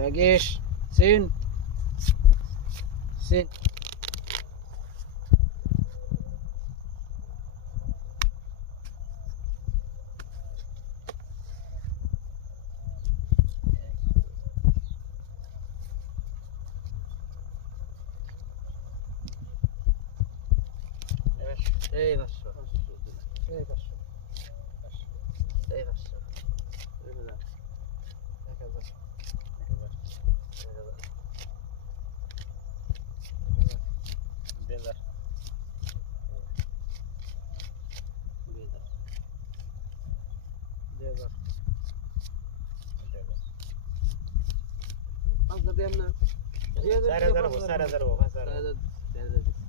লাগেশ scene scene এই 500 এই 500 এই 500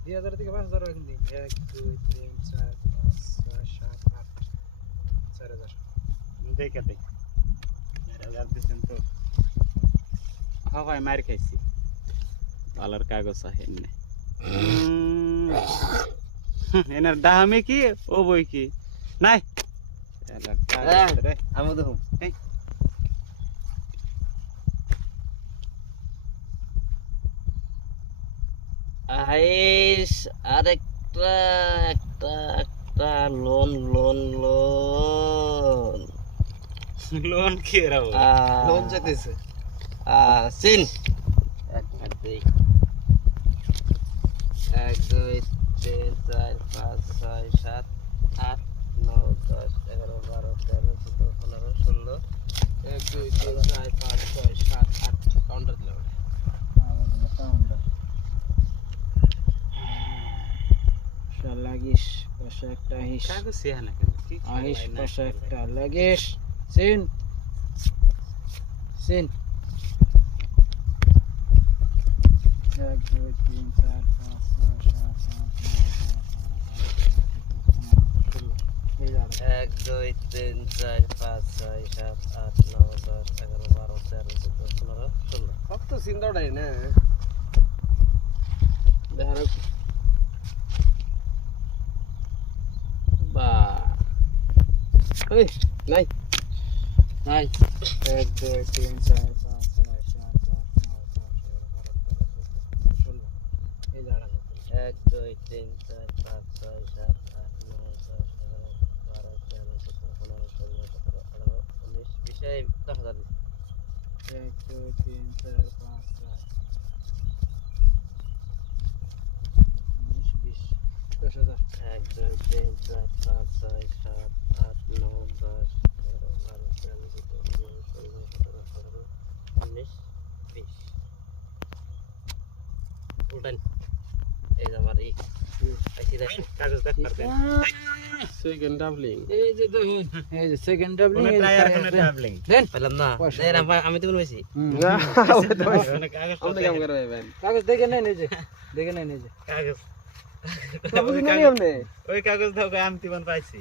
2000 থেকে 5000 এখন দিন 1 2 3 4 5 6 7 8 4000 দেখে দেখ দিচ্ছেন তো হয় মার খাইছি পালার কাগজ আহেন না এনার দামে কি ও বই কি নাই এনার কাগজ রে আমি দেখুন আইস আরেকটা একটা লোন লোন লোন লোন কি রাও লোন চাইতেছে সিন 1 2 3 4 5 6 7 8 9 10 11 12 13 14 15 16 1 2 3 4 5 6 7 8 কাউন্টার দিলাম লাগেশ পাশে একটা আহিস কাগজ সে না কেন কি আহিস পাশে একটা লাগেশ সিন সিন 1 2 3 4 5 6 7 8 9 10 11 12 13 14 15 16 এই যাবে 1 2 3 4 5 6 7 8 9 10 11 12 13 14 15 16 সব তো সিন্দাটাই না দেখার বা এই নাই নাই 1 2 3 4 5 6 7 8 9 10 11 12 13 14 15 16 এই যাবে 1 2 3 4 5 6 7 8 9 10 11 12 13 14 15 16 17 18 19 20 10,000 1 2 3 4 5 6 19 20 10,000 1 2 3 4 5 6 7 8 9 10 11 12 13 14 15 16 17 18 19 20 উল্টান এই যে আমার এই আইছি দেখ কাগজ দেখ পারবেন সেকেন্ড ডাবলিং এই যে দেখুন এই যে সেকেন্ড ডাবলিং কোন ট্রায়ার কোন ট্রাভেলিং দেন পেলাম না পয়সা দেন আমি তো বলছি কাগজ আমরা কাম করে ভাই কাগজ দেখে নেন এই যে দেখে নেন এই যে কাগজ বুঝি না আপনি ওই কাগজ দাও আমি তিমান পাইছি